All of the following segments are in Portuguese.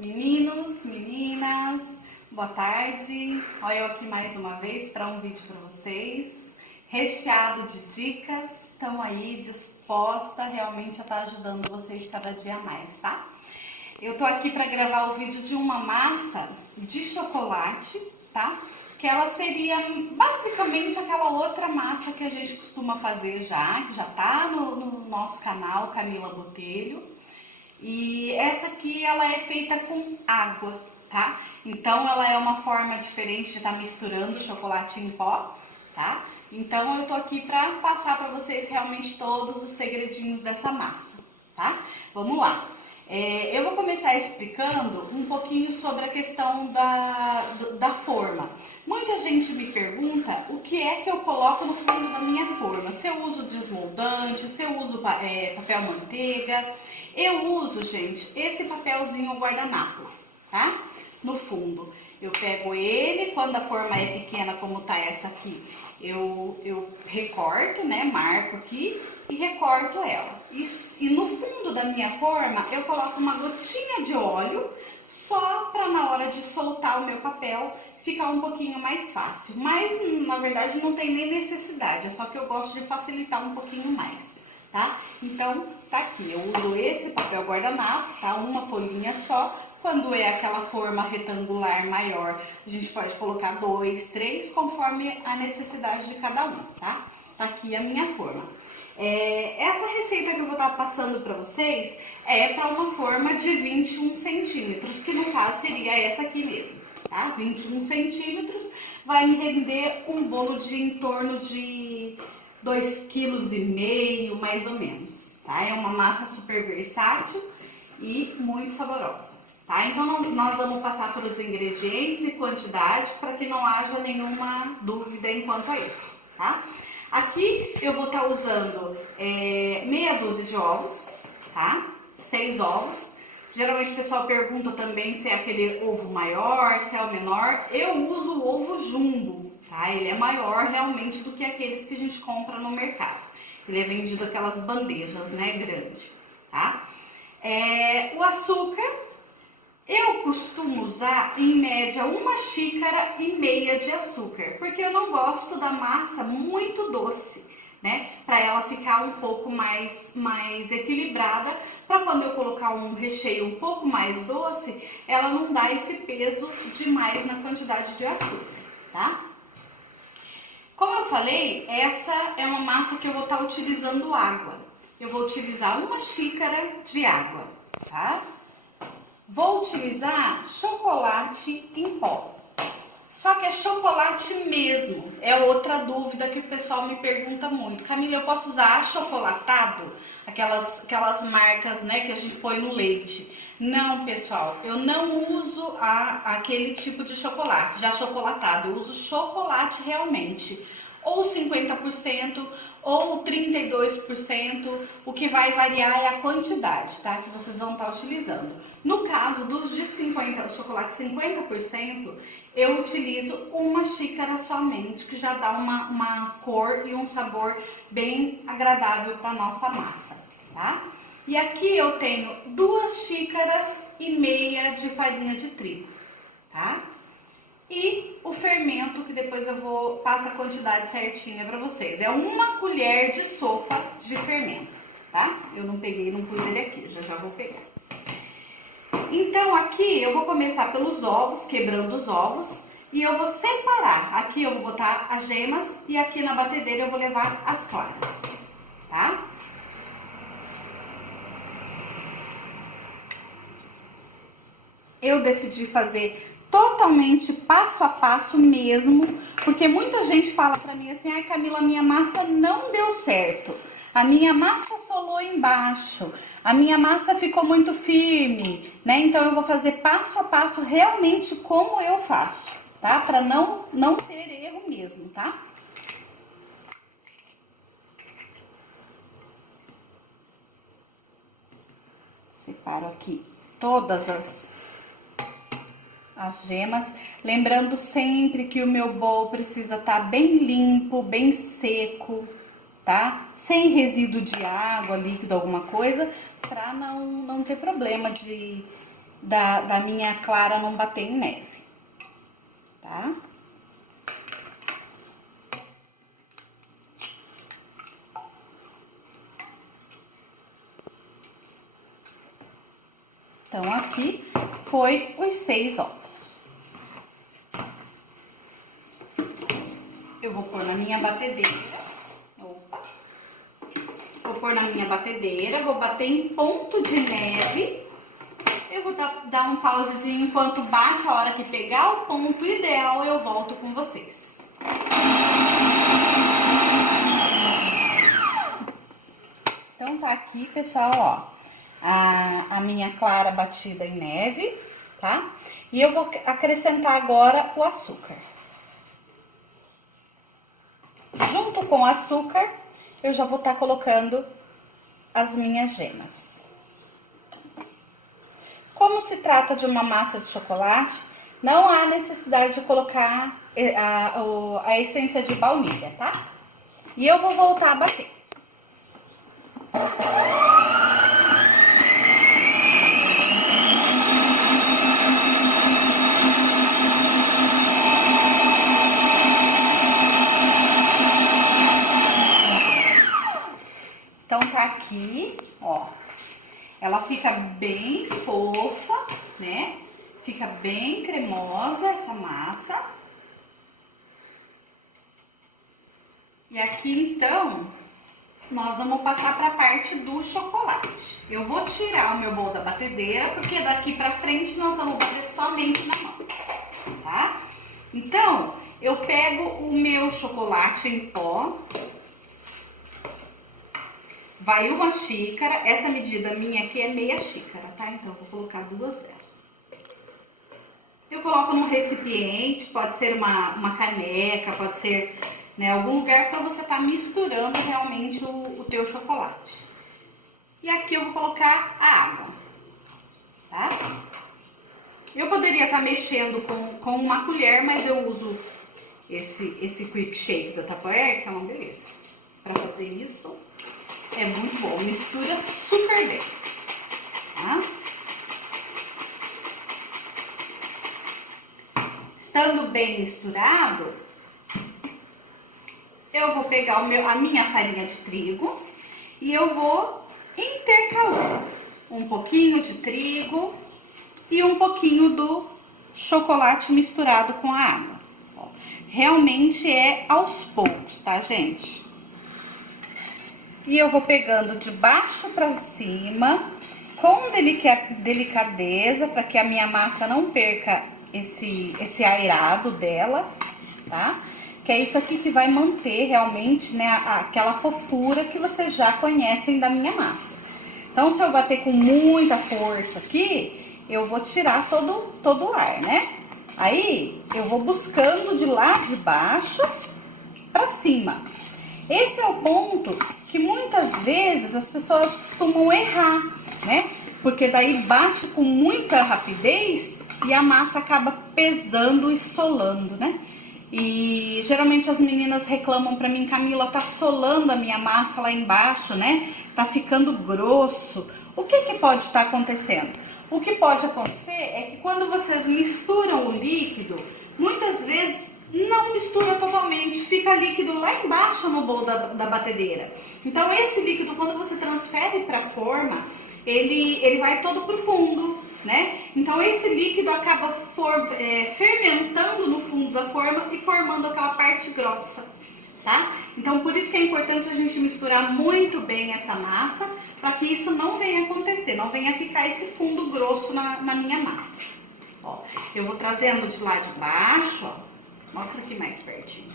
Meninos, meninas, boa tarde. Olha eu aqui mais uma vez para um vídeo para vocês, recheado de dicas. Estão aí disposta realmente a estar ajudando vocês cada dia mais, tá? Eu tô aqui para gravar o vídeo de uma massa de chocolate, tá? Que ela seria basicamente aquela outra massa que a gente costuma fazer que já tá no nosso canal, Camila Botelho. E essa aqui, ela é feita com água, tá? Então, ela é uma forma diferente de estar misturando chocolate em pó, tá? Então, eu tô aqui pra passar pra vocês realmente todos os segredinhos dessa massa, tá? Vamos lá. Eu vou começar explicando um pouquinho sobre a questão da forma. Muita gente me pergunta o que é que eu coloco no fundo da minha forma. Se eu uso desmoldante, se eu uso papel manteiga. Eu uso, gente, esse papelzinho guardanapo, tá? No fundo. Eu pego ele, quando a forma é pequena, como tá essa aqui, eu recorto, né? Marco aqui e recorto ela. E no fundo da minha forma, eu coloco uma gotinha de óleo, só para na hora de soltar o meu papel ficar um pouquinho mais fácil. Mas, na verdade, não tem nem necessidade, é só que eu gosto de facilitar um pouquinho mais, tá? Então, tá aqui, eu uso esse papel guardanapo, tá? Uma folhinha só. Quando é aquela forma retangular maior, a gente pode colocar 2, 3, conforme a necessidade de cada um, tá? Tá aqui a minha forma. Essa receita que eu vou estar passando para vocês é para uma forma de 21 centímetros, que no caso seria essa aqui mesmo, tá? 21 centímetros vai me render um bolo de em torno de 2,5 kg, mais ou menos, tá? É uma massa super versátil e muito saborosa. Tá? Então, nós vamos passar pelos ingredientes e quantidade para que não haja nenhuma dúvida enquanto a isso, tá? Aqui eu vou estar usando meia dúzia de ovos, tá? 6 ovos. Geralmente o pessoal pergunta também se é aquele ovo maior, se é o menor. Eu uso o ovo jumbo, tá? Ele é maior realmente do que aqueles que a gente compra no mercado. Ele é vendido aquelas bandejas, né, grande, tá? O açúcar, eu costumo usar em média 1,5 xícaras de açúcar, porque eu não gosto da massa muito doce, né? Para ela ficar um pouco mais equilibrada, para quando eu colocar um recheio um pouco mais doce, ela não dá esse peso demais na quantidade de açúcar, tá? Como eu falei, essa é uma massa que eu vou estar utilizando água. Eu vou utilizar 1 xícara de água, tá? Vou utilizar chocolate em pó. Só que é chocolate mesmo. É outra dúvida que o pessoal me pergunta muito. Camila, eu posso usar achocolatado? Aquelas marcas, né, que a gente põe no leite. Não, pessoal, eu não uso aquele tipo de chocolate, já achocolatado. Eu uso chocolate realmente. Ou 50% ou 32%, o que vai variar é a quantidade, tá? Que vocês vão estar utilizando. No caso dos de chocolate 50%, eu utilizo 1 xícara somente, que já dá uma cor e um sabor bem agradável para nossa massa, tá? E aqui eu tenho 2,5 xícaras de farinha de trigo, tá? E o fermento, que depois eu passar a quantidade certinha para vocês. É 1 colher de sopa de fermento, tá? Eu não peguei, não pus ele aqui, já vou pegar. Então, aqui eu vou começar pelos ovos, quebrando os ovos. E eu vou separar. Aqui eu vou botar as gemas e aqui na batedeira eu vou levar as claras, tá? Eu decidi fazer totalmente passo a passo mesmo, porque muita gente fala pra mim assim: ai, Camila, minha massa não deu certo, a minha massa solou embaixo, a minha massa ficou muito firme, né? Então eu vou fazer passo a passo realmente como eu faço, tá? Pra não ter erro mesmo, tá? Separo aqui todas as gemas, lembrando sempre que o meu bowl precisa estar bem limpo, bem seco, tá? Sem resíduo de água, líquido, alguma coisa, pra não ter problema de da minha clara não bater em neve, tá? Então, aqui foi os 6 ovos. Eu vou pôr na minha batedeira. Opa! Vou pôr na minha batedeira, vou bater em ponto de neve. Eu vou dar um pausezinho enquanto bate. A hora que pegar o ponto ideal, eu volto com vocês. Então, tá aqui, pessoal, ó. A minha clara batida em neve, tá? E eu vou acrescentar agora o açúcar. Junto com o açúcar, eu já vou estar colocando as minhas gemas. Como se trata de uma massa de chocolate, não há necessidade de colocar a essência de baunilha, tá? E eu vou voltar a bater. Então, tá aqui, ó, ela fica bem fofa, né? Fica bem cremosa essa massa. E aqui, então, nós vamos passar para a parte do chocolate. Eu vou tirar o meu bol da batedeira, porque daqui pra frente nós vamos bater somente na mão, tá? Então, eu pego o meu chocolate em pó. Vai uma xícara, essa medida minha aqui é meia xícara, tá? Então, eu vou colocar 2 dela. Eu coloco num recipiente, pode ser uma caneca, pode ser, né, algum lugar para você tá misturando realmente o teu chocolate. E aqui eu vou colocar a água, tá? Eu poderia estar mexendo com uma colher, mas eu uso esse quick shake da Tupperware, que é uma beleza. Para fazer isso... é muito bom, mistura super bem, tá? Estando bem misturado, eu vou pegar a minha farinha de trigo e eu vou intercalando um pouquinho de trigo e um pouquinho do chocolate misturado com a água. Ó, realmente é aos poucos, tá, gente? E eu vou pegando de baixo pra cima, com delicadeza, para que a minha massa não perca esse airado dela, tá? Que é isso aqui que vai manter realmente, né, aquela fofura que vocês já conhecem da minha massa. Então, se eu bater com muita força aqui, eu vou tirar todo o ar, né? Aí, eu vou buscando de lá de baixo pra cima. Esse é o ponto que muitas vezes as pessoas costumam errar, né? Porque daí bate com muita rapidez e a massa acaba pesando e solando, né? E geralmente as meninas reclamam pra mim: Camila, tá solando a minha massa lá embaixo, né? Tá ficando grosso. O que que pode estar acontecendo? O que pode acontecer é que quando vocês misturam o líquido, muitas vezes não mistura totalmente, fica líquido lá embaixo no bol da batedeira. Então, esse líquido, quando você transfere para a forma, ele vai todo pro fundo, né? Então, esse líquido acaba fermentando no fundo da forma e formando aquela parte grossa, tá? Então, por isso que é importante a gente misturar muito bem essa massa, para que isso não venha acontecer, não venha ficar esse fundo grosso na minha massa. Ó, eu vou trazendo de lá de baixo, ó. Mostra aqui mais pertinho.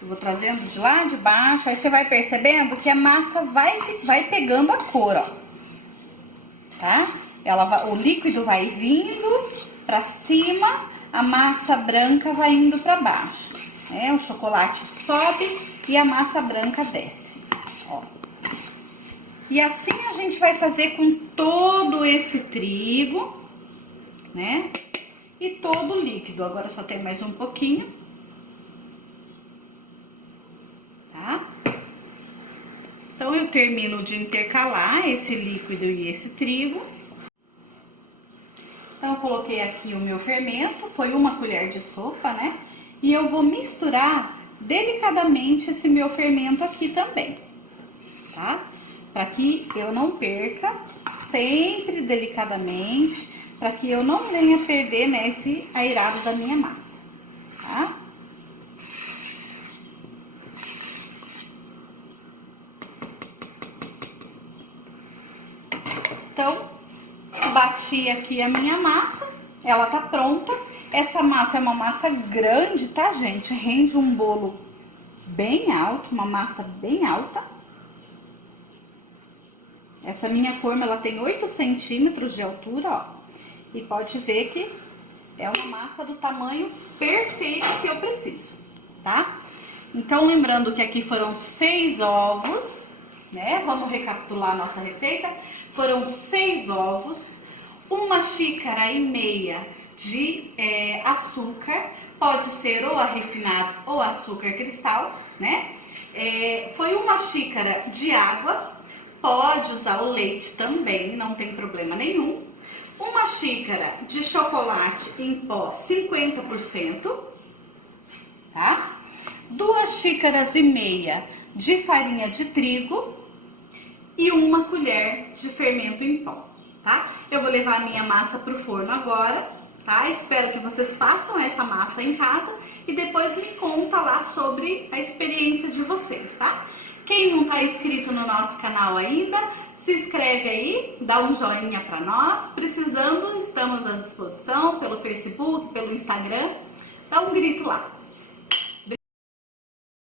Eu vou trazendo de lá de baixo, aí você vai percebendo que a massa vai pegando a cor, ó. Tá? O líquido vai vindo pra cima, a massa branca vai indo pra baixo, né? O chocolate sobe e a massa branca desce, ó. E assim a gente vai fazer com todo esse trigo, né? E todo o líquido. Agora só tem mais um pouquinho, tá? Então, eu termino de intercalar esse líquido e esse trigo. Então, eu coloquei aqui o meu fermento, foi 1 colher de sopa, né? E eu vou misturar delicadamente esse meu fermento aqui também, tá? Para que eu não perca, sempre delicadamente, para que eu não venha perder, né, esse aerado da minha massa, tá? Então, bati aqui a minha massa, ela tá pronta. Essa massa é uma massa grande, tá, gente? Rende um bolo bem alto, uma massa bem alta. Essa minha forma, ela tem 8 centímetros de altura, ó. E pode ver que é uma massa do tamanho perfeito que eu preciso, tá? Então, lembrando que aqui foram 6 ovos, né? Vamos recapitular a nossa receita. Foram 6 ovos, 1,5 xícara de açúcar, pode ser ou a refinado ou açúcar cristal, né? Foi 1 xícara de água, pode usar o leite também, não tem problema nenhum. 1 xícara de chocolate em pó 50%, tá? 2,5 xícaras de farinha de trigo e 1 colher de fermento em pó, tá? Eu vou levar a minha massa pro forno agora, tá? Espero que vocês façam essa massa em casa e depois me conta lá sobre a experiência de vocês, tá? Quem não tá inscrito no nosso canal ainda, se inscreve aí, dá um joinha pra nós. Precisando, estamos à disposição pelo Facebook, pelo Instagram. Dá um grito lá.